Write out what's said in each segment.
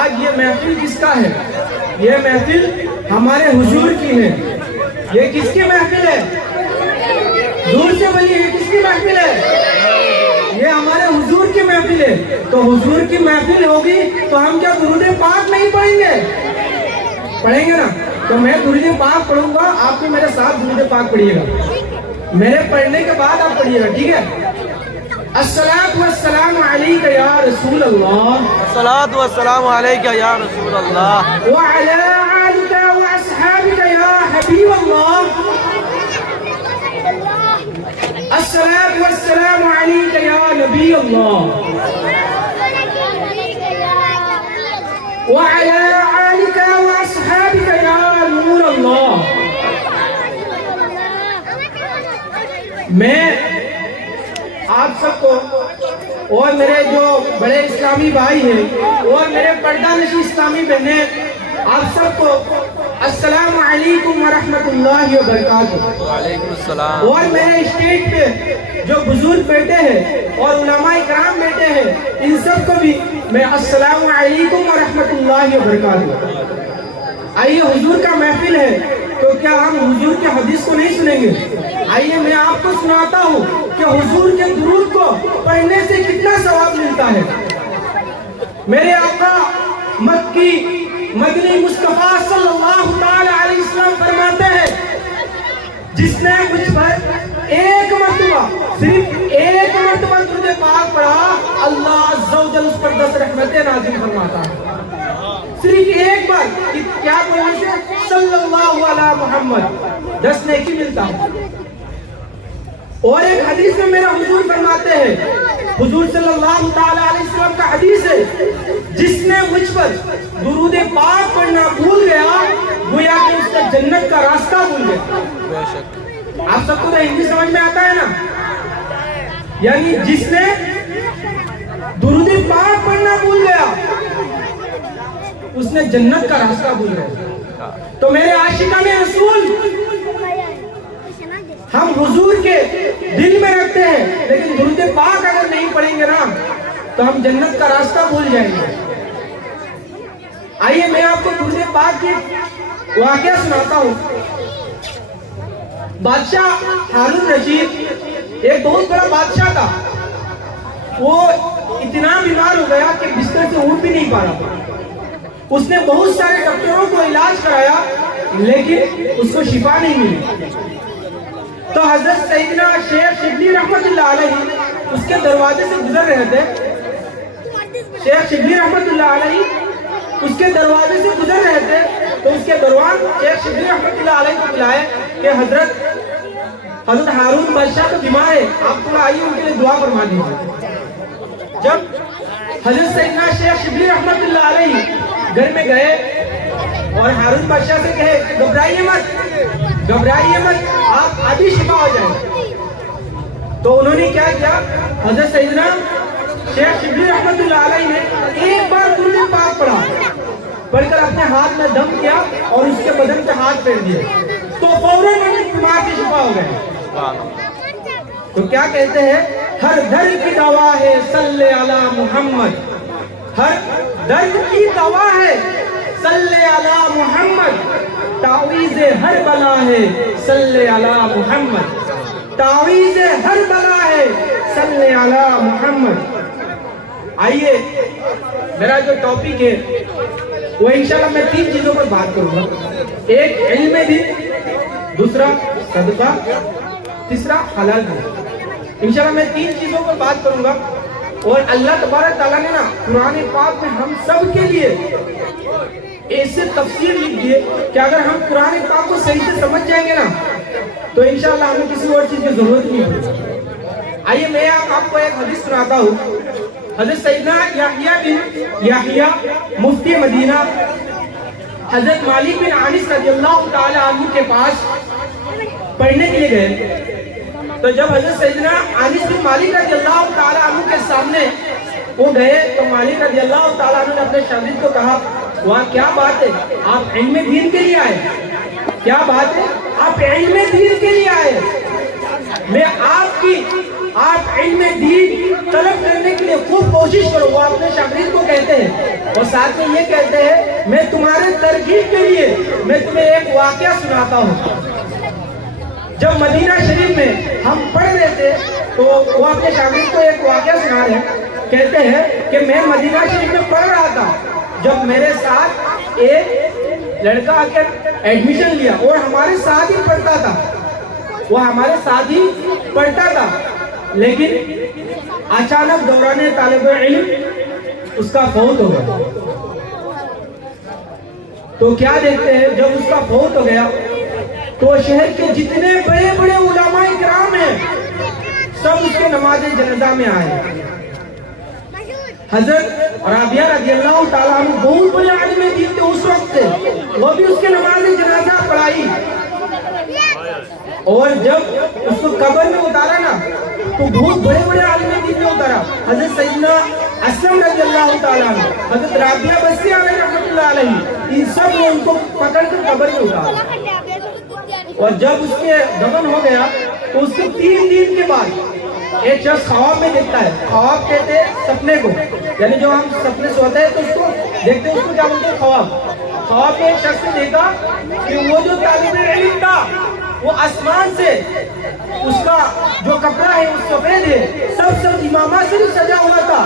آج یہ محفل کس کا ہے؟ یہ محفل ہمارے حضور کی ہے۔ یہ کس کی محفل ہے؟ دور سے بولیے، یہ کس کی محفل ہے؟ یہ ہمارے حضور کی محفل ہے۔ تو حضور کی محفل ہوگی تو ہم کیا درود پاک نہیں پڑھیں گے؟ پڑھیں گے نا؟ تو میں درود پاک پڑھوں گا، آپ بھی میرے ساتھ درود پاک پڑھیے گا۔ میرے پڑھنے کے بعد آپ پڑھیے گا، ٹھیک ہے؟ الصلاۃ والسلام علیک یا رسول اللہ، الصلاۃ والسلام علیک یا رسول اللہ، وعلی آلک واصحابک یا حبیب اللہ، الصلاۃ والسلام علیک یا نبی اللہ، وعلی آلک واصحابک یا نور اللہ۔ میں آپ سب کو اور میرے جو بڑے اسلامی بھائی ہیں اور میرے پردہ نشین اسلامی بہنیں، آپ سب کو السلام علیکم ورحمۃ اللہ وبرکاتہ۔ وعلیکم السلام۔ اور میرے اسٹیج پہ جو بزرگ بیٹے ہیں اور علماء کرام بیٹے ہیں، ان سب کو بھی میں السلام علیکم ورحمۃ اللہ وبرکاتہ۔ آئیے، حضور کا محفل ہے تو کیا ہم حضور کے حدیث کو نہیں سنیں گے؟ آئیے میں آپ کو سناتا ہوں کہ حضور کے درود کو پڑھنے سے کتنا ثواب ملتا ہے۔ میرے آقا مکی مدنی مصطفیٰ صلی اللہ علیہ وسلم فرماتے ہیں، جس نے مجھ پر ایک مرتبہ، صرف ایک مرتبہ درود پاک پڑھا، اللہ عز و جل اس پر 10 رحمتیں نازل فرماتا ہے۔ صرف ایک بار کیا بولنے سے صلی اللہ علیہ محمد 10 نیکی ملتا ہے۔ اور ایک حدیث میں میرا حضور فرماتے ہیں، حضور صلی اللہ علیہ وسلم کا حدیث ہے، جس نے مجھ پر درود پاک پڑھنا بھول گیا، گویا کہ اس نے جنت کا راستہ بھول گیا۔ بے شک۔ آپ سب کو تو ہندی سمجھ میں آتا ہے نا؟ یعنی جس نے درود پاک پڑھنا بھول گیا، اس نے جنت کا راستہ بھول گیا۔ تو میرے عاشقان رسول، ہم حضور کے دل میں رکھتے ہیں، لیکن درود پاک اگر نہیں پڑھیں گے نا تو ہم جنت کا راستہ بھول جائیں گے۔ آئیے میں آپ کو درود پاک کی واقعہ سناتا ہوں۔ بادشاہ ہارون رشید ایک بہت بڑا بادشاہ تھا۔ وہ اتنا بیمار ہو گیا کہ بستر سے اٹھ بھی نہیں پا رہا تھا۔ اس نے بہت سارے ڈاکٹروں کو علاج کرایا، لیکن اس کو شفا نہیں ملی۔ تو حضرت سیدنا شیخ شبلی رحمت اللہ علیہ اس کے دروازے سے گزر رہے تھے۔ شیخ شبلی رحمت اللہ علیہ اس کے دروازے سے گزر رہے تھے، تو اس کے دروان شیخ شبلی رحمت اللہ علیہ کو بلائے کہ حضرت ہارون بادشاہ تو بیمار ہے، آپ تھوڑا آئیے ان کے لیے دعا فرما دیجیے۔ جب حضرت سیدنا شیخ شبلی رحمت اللہ علیہ گھر میں گئے اور ہارون بادشاہ سے کہے کہ گھبرائیے مت، آپ ابھی شفا ہو جائیں۔ تو انہوں نے کیا کیا؟ حضرت سیدنا شیخ شبلی رحمت اللہ علیہ نے ایک بار درود پاک پڑھا، پڑھ کر اپنے ہاتھ میں دم کیا اور اس کے بدن پہ ہاتھ پھیر دیے، تو فوراً بیمار کی شفا ہو گئے۔ تو کیا کہتے ہیں؟ ہر درد کی دوا ہے صلی علی محمد، ہر درد کی دوا ہے صلی علی محمد، تعویذ ہر بلا ہے صلی علی محمد، تعویذ ہر بلا ہے صلی علی محمد۔ آئیے، میرا جو ٹاپک ہے وہ انشاءاللہ میں 3 چیزوں پر بات کروں گا۔ ایک علم دین، دوسرا صدقہ، تیسرا حلال دین۔ انشاءاللہ میں 3 چیزوں پر بات کروں گا۔ اور اللہ تبارک تعالیٰ نے نا قرآن پاک میں ہم سب کے لیے ایسے تفسیر لکھ دیے کہ اگر ہم قرآن پاک کو صحیح سے سمجھ جائیں گے نا تو انشاءاللہ ہمیں کسی اور چیز کی ضرورت نہیں ہوگی۔ آئیے میں آپ کو ایک حدیث سناتا ہوں۔ حضرت سیدنا یحییٰ بن یحییٰ مفتی مدینہ حضرت مالک بن انس رضی اللہ تعالی عنہ کے پاس پڑھنے کے لیے گئے۔ تو جب حضرت سیدنا انس بن مالک رضی اللہ تعالی عنہ کے سامنے وہ گئے تو مالک رضی اللہ تعالی عنہ نے اپنے شاگرد کو کہا، وہاں کیا بات ہے، آپ علم دین کے لیے آئے؟ کیا بات ہے، آپ علم دین کے لیے آئے؟ میں آپ علم دین طلب کرنے کے لیے خوب کوشش کرو. وہ اپنے شاگرد کو کہتے ہیں اور ساتھ میں یہ کہتے ہیں میں تمہارے ترغیب کے لیے میں تمہیں ایک واقعہ سناتا ہوں. جب مدینہ شریف میں ہم پڑھ رہے تھے تو وہ اپنے شاگرد کو ایک واقعہ سنا رہے ہیں. کہتے ہیں کہ میں مدینہ شریف میں پڑھ رہا تھا جب میرے ساتھ ایک لڑکا آ کے ایڈمیشن لیا اور ہمارے ساتھ ہی پڑھتا تھا. وہ ہمارے ساتھ ہی پڑھتا تھا لیکن اچانک دوران طالب علم اس کا فوت ہو گیا. تو کیا دیکھتے ہیں جب اس کا فوت ہو گیا تو شہر کے جتنے بڑے بڑے علماء کرام ہیں سب اس کے نماز جنازہ میں آئے. حضرت رابعہ رضی اللہ تعالیٰ عنہ بہت بڑے عالم دین تھے اس وقت سے, وہ بھی اس کے نماز جنازہ پڑھائی. اور جب اس کو قبر میں اتارا نا تو بہت بڑے بڑے عالم دین میں اتارا. حضرت سیدنا اسلم رضی اللہ تعالیٰ عنہ, حضرت رابعہ بصری علیہ رحمۃ اللہ علیہ, ان سب نے ان کو پکڑ کر قبر میں اتارا. اور جب اس کے دفن ہو گیا تو اس کے 3 دن کے بعد ایک شخص خواب میں دیکھتا ہے. خواب کہتے ہیں سپنے کو, یعنی جو ہم سپنے سوتے ہیں تو اس کو دیکھتے ہیں, اس کو کیا بولتے ہیں خواب. خواب میں ایک شخص نے دیکھا کہ وہ جو طالب علم تھا وہ آسمان سے اس کا جو کپڑا ہے وہ سفید ہے, سب امامہ سے بھی سجا ہوا تھا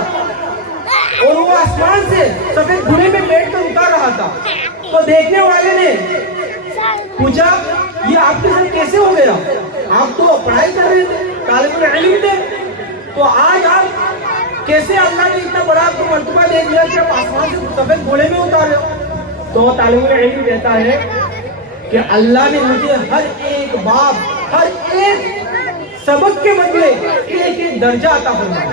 اور وہ آسمان سے سفید گھوڑے میں بیٹھ کر اتار رہا تھا. تو دیکھنے والے نے پوچھا یہ آپ کے ساتھ کیسے ہو گیا, آپ تو پڑھائی کر رہے تھے, طالب علم تھے, تو آج آپ کیسے اللہ نے اتنا بڑا آپ کو مرتبہ دے دیا کہ آپ آسمان سے سفید گھوڑے میں اتارے ہو. تو طالب علم کہتا ہے کہ اللہ نے مجھے ہر ایک باب, ہر ایک سبق کے بدلے ایک ایک درجہ عطا فرمایا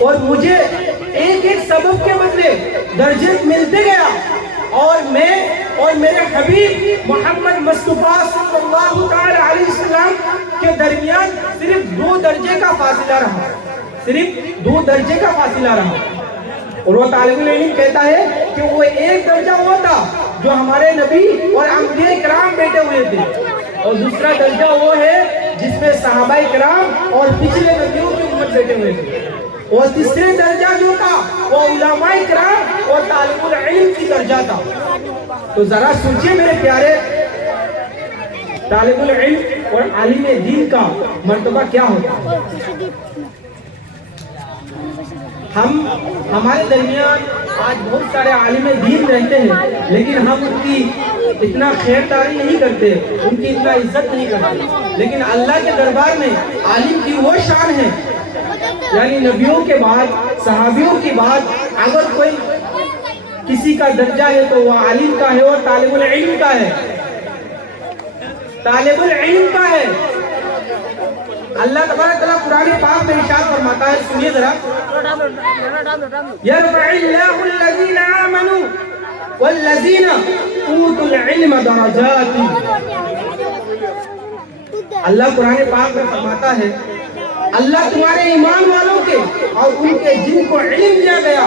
اور مجھے ایک ایک سبق کے بدلے درجے ملتے گیا اور میں اور میرے حبیب محمد مصطفیٰ صلی اللہ تعالی علیہ وسلم کے درمیان صرف 2 درجے کا فاصلہ رہا, صرف 2 درجے کا فاصلہ رہا. اور وہ طالب علم کہتا ہے کہ وہ ایک درجہ وہ تھا جو ہمارے نبی اور انبیاء کرام بیٹھے ہوئے تھے, اور دوسرا درجہ وہ ہے جس میں صحابہ کرام اور پچھلے نبیوں کی امت بیٹھے ہوئے تھے, اور تیسرے درجہ جو تھا وہ علماء کرام اور طالب العلم کی درجہ تھا. تو ذرا سوچئے میرے پیارے, طالب العلم اور عالم دین کا مرتبہ کیا ہوتا ہے. ہمارے درمیان آج بہت سارے عالم دین رہتے ہیں لیکن ہم ان کی اتنا خیرداری نہیں کرتے, ان کی اتنا عزت نہیں کرتے. لیکن اللہ کے دربار میں عالم کی وہ شان ہے, یعنی نبیوں کے بعد, صحابیوں کی بعد اگر کوئی کسی کا درجہ ہے تو وہ عالم کا ہے اور طالب العلم کا ہے, طالب العلم کا ہے. اللہ تبارک تعالیٰ قرآن پاک میں ارشاد فرماتا ہے, سنیے ذرا, یرفع اللہ الذین آمنوا والذین اوتوا العلم درجات. اللہ قرآن پاک میں فرماتا ہے اللہ تمہارے ایمان والوں کے اور ان کے جن کو علم دیا گیا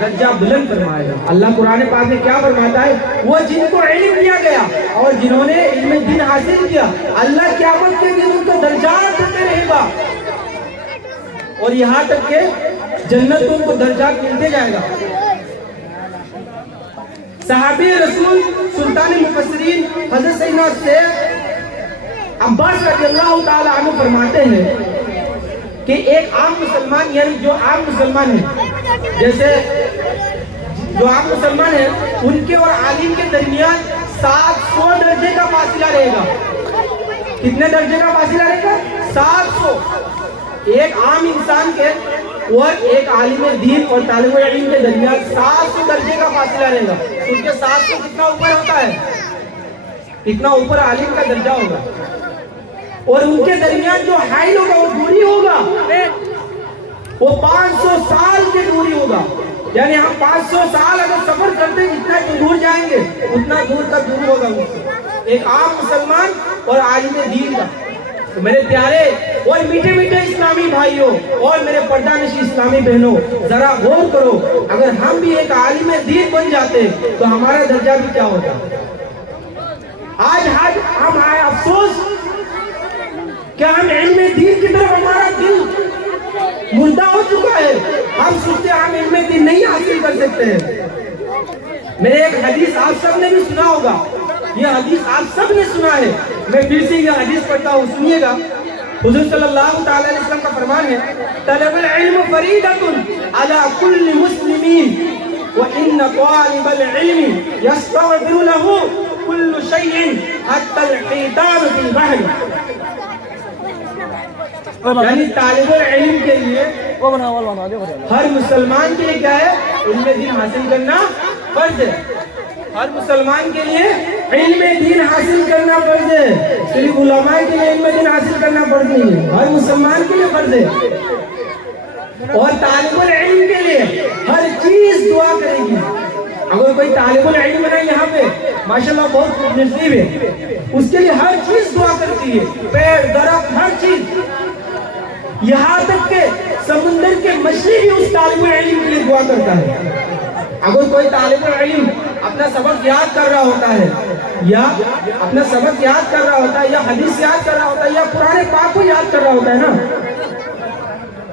درجہ بلند فرمائے گا. اللہ قرآن پاک میں کیا فرماتا ہے, وہ جن کو علم دیا گیا اور جنہوں نے علم دین حاصل کیا اللہ قیامت کے دن ان کو درجات دیتے رہے گا, اور یہاں تک کہ جنت ان کو درجات ملتے جائے گا. صحابی رسول سلطان المفسرین حضرت سیدنا سید عباس رضی اللہ تعالی عنہ فرماتے ہیں کہ ایک عام مسلمان, یعنی جو عام مسلمان ہے, جیسے جو عام مسلمان ہے ان کے اور عالم کے درمیان 700 درجے کا فاصلہ رہے گا. کتنے درجے کا فاصلہ رہے گا؟ 700. ایک عام انسان کے اور ایک عالم دین اور طالب علم کے درمیان 700 درجے کا فاصلہ رہے گا. ان کے 700 کتنا اوپر ہوتا ہے, اتنا اوپر عالم کا درجہ ہوگا. اور ان کے درمیان جو حائل ہوگا وہ دوری ہوگا, وہ 500 سال کی دوری ہوگا. یعنی ہم 500 سال اگر سفر کرتے جتنا دور جائیں گے اتنا دور کا دور ہوگا ایک عام مسلمان اور عالم دین کا. تو میرے پیارے اور میٹھے میٹھے اسلامی بھائیوں اور میرے پردہ نشین اسلامی بہنوں, ذرا غور کرو, اگر ہم بھی ایک عالم دین بن جاتے تو ہمارا درجہ بھی کیا ہوتا. آج ہم آئے افسوس کہ ہم علم دین کی طرف ہمارا دل مردہ ہو چکا کرتے ہیں. میں ایک حدیث آپ سب نے بھی سنا ہوگا, یہ حدیث آپ سب نے سنا ہے, میں پھر سے یہ حدیث پڑھتا ہوں, سنیے گا. حضور صلی اللہ تعالی علیہ وسلم کا فرمان ہے, طلب العلم فریضۃ علی کل مسلمین وان طالب العلم یستغفر له کل شیء حتی الحیتان فی البحر. یعنی طالب العلم کے لیے, ہر مسلمان کے لیے کیا ہے, علم دین حاصل کرنا فرض ہے. ہر مسلمان کے لیے علم دین حاصل کرنا فرض ہے. صرف علماء کے لیے علم دین حاصل کرنا فرض نہیں ہے, ہر مسلمان کے لیے فرض ہے. اور طالب العلم کے لیے ہر چیز دعا کرے گی. اگر کوئی طالب العلم ہے یہاں پہ ماشاءاللہ بہت نصیب ہے, اس کے لیے ہر چیز دعا کرتی ہے, پیڑ درخت ہر چیز, یہاں تک کہ سمندر کے مچھلی بھی اس طالب العلم کے لیے دعا کرتا ہے. اگر کوئی طالب العلم اپنا سبق یاد کر رہا ہوتا ہے, یا اپنا سبق یاد کر رہا ہوتا ہے, یا حدیث یاد کر رہا ہوتا ہے, یا قرآن پاک کو یاد کر رہا ہوتا ہے نا,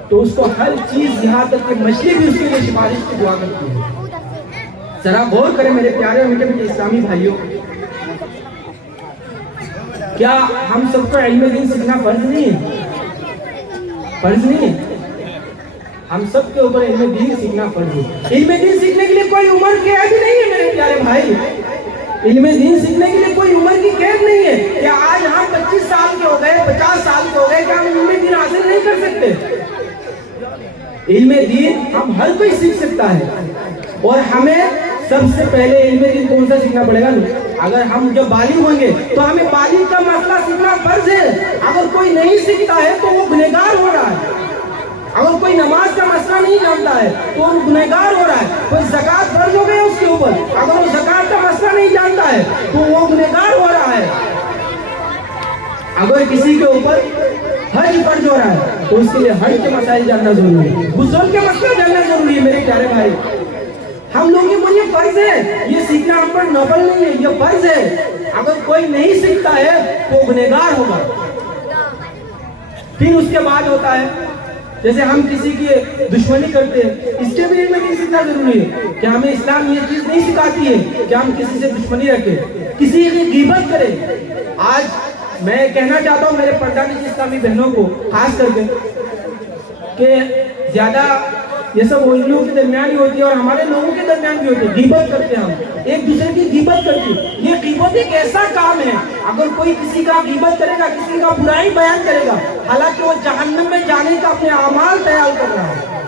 تو اس کو ہر چیز, یہاں تک کہ مچھلی بھی اس کے لیے سفارش کی دعا کرتی ہے. ذرا غور کریں میرے پیارے اور میٹھے اسلامی بھائیوں, کیا ہم سب کو علم دین سیکھنا فرض نہیں ہے؟ فرض نہیں ہے, ہم سب کے اوپر علم دین سیکھنا فرض ہے. علم دین سیکھنے کے لیے کوئی عمر کی قید نہیں ہے میرے پیارے بھائی. علم دین سیکھنے کے لیے کوئی عمر کی قید نہیں ہے کہ آج ہم 25 سال کے ہو گئے, 50 سال کے ہو گئے, کہ ہم علم دین حاصل نہیں کر سکتے. علم دین ہم ہر کوئی سیکھ سکتا ہے, اور ہمیں سب سے پہلے علم دین کون سا سیکھنا پڑے گا؟ اگر ہم جب بالغ ہوں گے تو ہمیں بالغ کا مسئلہ سیکھنا فرض ہے. اگر کوئی نہیں سیکھتا ہے تو وہ گنہگار ہو رہا ہے. اگر کوئی نماز کا مسئلہ نہیں جانتا ہے تو وہ گنہگار ہو رہا ہے. کوئی زکوٰۃ فرض ہو گئی اس کے اوپر, اگر وہ زکوٰۃ کا مسئلہ نہیں جانتا ہے تو وہ گنہگار ہو رہا ہے. اگر کسی کے اوپر حج فرض ہو رہا ہے تو اس کے لیے حج کے مسائل جاننا ضروری ہے, غسل کے مسئلہ جاننا ضروری ہے. میرے پیارے بھائی, ہم لوگوں کے یہ فرض ہے, یہ سیکھنا ہم پر نفل نہیں ہے, یہ فرض ہے. اگر کوئی نہیں سیکھتا ہے تو گنہگار ہوگا. پھر اس کے بعد ہوتا ہے, جیسے ہم کسی کی دشمنی کرتے ہیں, اس کے بھی علم دین سیکھنا ضروری ہے کہ ہمیں اسلام یہ چیز نہیں سکھاتی ہے کہ ہم کسی سے دشمنی رکھیں, کسی کی غیبت کریں. آج میں کہنا چاہتا ہوں میرے پردانی اسلامی بہنوں کو خاص کر کے کہ زیادہ یہ سب ان لوگوں کے درمیان ہی ہوتی ہے اور ہمارے لوگوں کے درمیان بھی ہوتی ہے. غیبت کرتے ہیں, ہم ایک دوسرے کی غیبت کرتے ہیں. یہ غیبت ایک ایسا کام ہے, اگر کوئی کسی کا غیبت کرے گا, کسی کا برائی بیان کرے گا, حالانکہ وہ جہنم میں جانے کا اپنے اعمال تیار کر رہا ہے,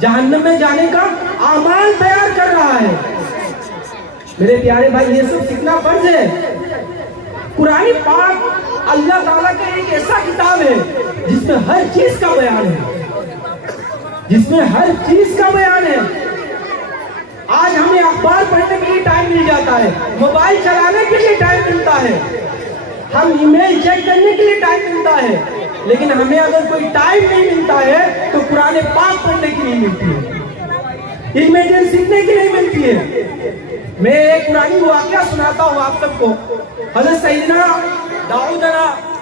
جہنم میں جانے کا اعمال تیار کر رہا ہے. میرے پیارے بھائی, یہ سب سیکھنا فرض ہے. قرآن پاک اللہ تعالیٰ کا ایک ایسا کتاب ہے جس میں ہر چیز کا بیان ہے, جس میں ہر چیز کا بیان ہے. آج ہمیں اخبار پڑھنے کے لیے ٹائم مل جاتا ہے, موبائل چلانے کے لیے ٹائم ملتا ہے, ہم ای میل چیک کرنے کے لیے ٹائم ملتا ہے, لیکن ہمیں اگر کوئی ٹائم نہیں ملتا ہے تو قرآن پاک پڑھنے کی نہیں ملتی ہے, علم دین سیکھنے کی نہیں ملتی ہے. میں ایک قرآنی واقعہ سناتا ہوں آپ سب کو. حضرت سیدنا داؤد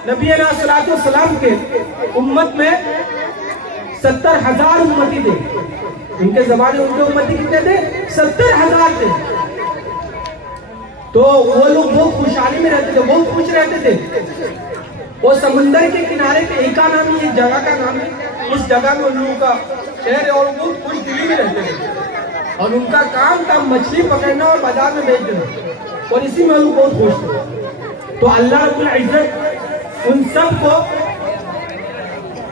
نبی علیہ الصلوۃ والسلام کے امت میں 70,000 امتی تھے. ان کے زمانے ان کے امتی کتنے تھے؟ 70,000 تھے. تو وہ لوگ بہت خوشحالی میں رہتے تھے, بہت خوش رہتے تھے. وہ سمندر کے کنارے پہ ایکا نامی ایک جگہ کا نام ہے, اس جگہ میں ان لوگوں کا شہر ہے اور وہ بہت خوش دلی میں رہتے تھے. اور ان کا کام تھا مچھلی پکڑنا اور بازار میں بیچ دینا, اور اسی میں لوگ بہت خوش تھے. تو اللہ رب العزت ان سب کو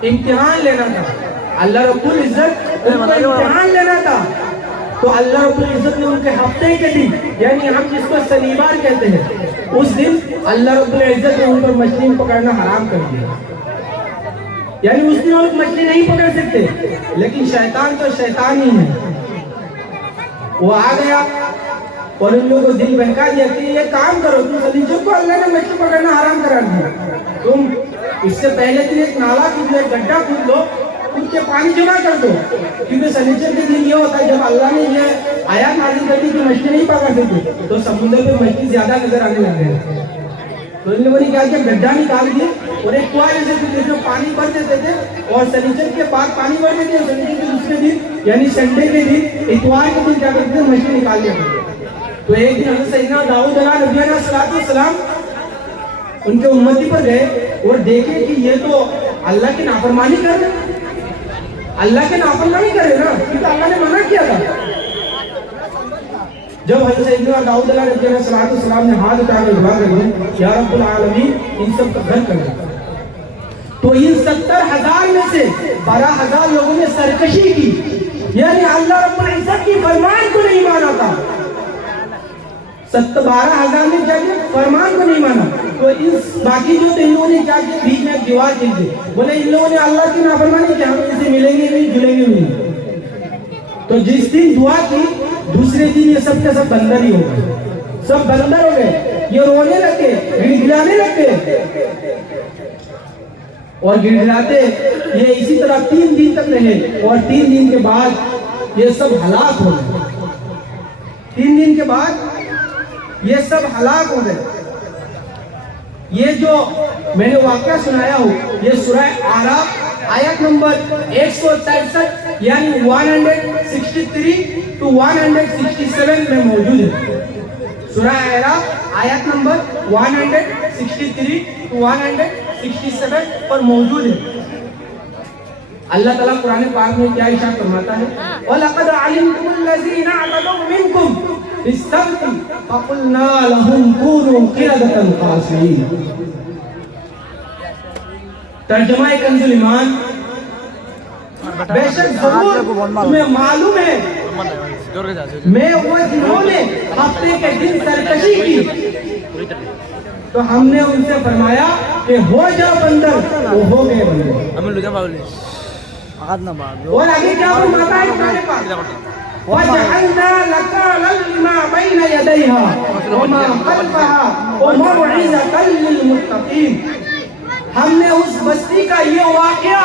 امتحان لینا تھا, اللہ رب العزت ان کو امتحان لینا تھا. تو اللہ رب العزت نے ان کے ہفتے کے دن, یعنی ہم جس کو شنیوار کہتے ہیں, اس دن اللہ رب العزت نے ان پر مچھلی پکڑنا حرام کر دیا. یعنی اس دن وہ لوگ مچھلی نہیں پکڑ سکتے, لیکن شیطان تو شیطان ہی ہے, وہ آ گیا اور ان لوگوں کو دل بہکا دیا کہ یہ کام کرو, تم سنیچر کو اللہ نے مچھلی پکڑنا حرام کرا دیا. تم اس سے پہلے تم ایک نالا کھود لو, ایک گڈھا کھود لو, کھود کے پانی جمع کر دو, کیونکہ سنیچر کے دن یہ ہوتا ہے جب اللہ نے یہ آیات نازل کر دی کہ مچھلی نہیں پکڑ سکتے, تو سمندر پہ مچھلی زیادہ نظر آنے لگ گئے. تو ان لوگوں نے کیا کیا گڈھا نکال دیا اور ایک کنواں جیسے جس میں پانی بھر دیتے تھے اور سنیچر کے بعد پانی بھر دیتے اور سنیچر کے دوسرے دن یعنی سنڈے کے دن اتوار کے دن کیا کرتے تھے مچھلی نکال دیا کرتے تھے. تو ایک دن حضرت سیدنا داؤد علیہ نبی علیہ السلام ان کے امتی پر گئے اور دیکھے کہ یہ تو اللہ کی نافرمانی کر رہے اللہ کے نافرمانی کرے نا کیونکہ اللہ نے منع کیا تھا. جب حضرت سیدنا داؤد علیہ نبی علیہ السلام نے ہاتھ اٹھا کر دعا کری یا رب العالمین ان سب کا گھر کر دیا تو ان 70,000 میں سے 12,000 لوگوں نے سرکشی کی یعنی اللہ رب العزت کی فرمان کو نہیں مانا تھا. 12,000 نے کیا کیا فرمان کو نہیں مانا. تو اس باقی جو تھے ان لوگوں نے کیا کیا بیچ میں ایک دیوار کھینچ دی بولے ان لوگوں نے اللہ کی نافرمانی کی ہم ان سے ملیں گے نہیں جلیں گے نہیں. تو جس دن دعا کی دوسرے دن یہ سب کے سب بندر ہی ہو گئے سب بندر ہو گئے یہ رونے لگے گڑگڑانے لگے اور گڑگڑاتے یہ اسی طرح 3 دن تک رہے اور 3 دن کے بعد یہ سب ہلاک ہو گئے. 3 دن کے بعد یہ سب ہلاک ہو گئے. یہ جو میں نے واقعہ سنایا ہوں یہ سورہ اعراف آیت نمبر 163 یعنی 163 to 167 میں موجود ہے. سورہ اعراف آیت نمبر 163 to 167 پر موجود ہے. اللہ تعالیٰ قرآن پاک میں کیا ارشاد فرماتا ہے وَلَقَدْ عَلِمْتُمُ الَّذِينَ اعْتَدَوْا مِنْكُمْ فِي السَّبْتِ فَقُلْنَا لَهُمْ كُونُوا قِرَدَةً خَاسِئِينَ. ترجمہ کنز الایمان بے شک ضرور تمہیں معلوم ہے میں وہ جنہوں نے ہفتے کے دن سرکشی کی تو ہم نے ان سے فرمایا کہ ہو جاؤ بندر وہ ہو گئے بندر. اور آگے کیا فرماتا ہے قرآن پاک وَجَعَلْنَا نَكَالًا لِمَا بَيْنَ يَدَيْهَا وَمَا خَلْفَهَا وَمَوْعِظَةً لِلْمُتَّقِينَ. ہم نے اس بستی کا یہ واقعہ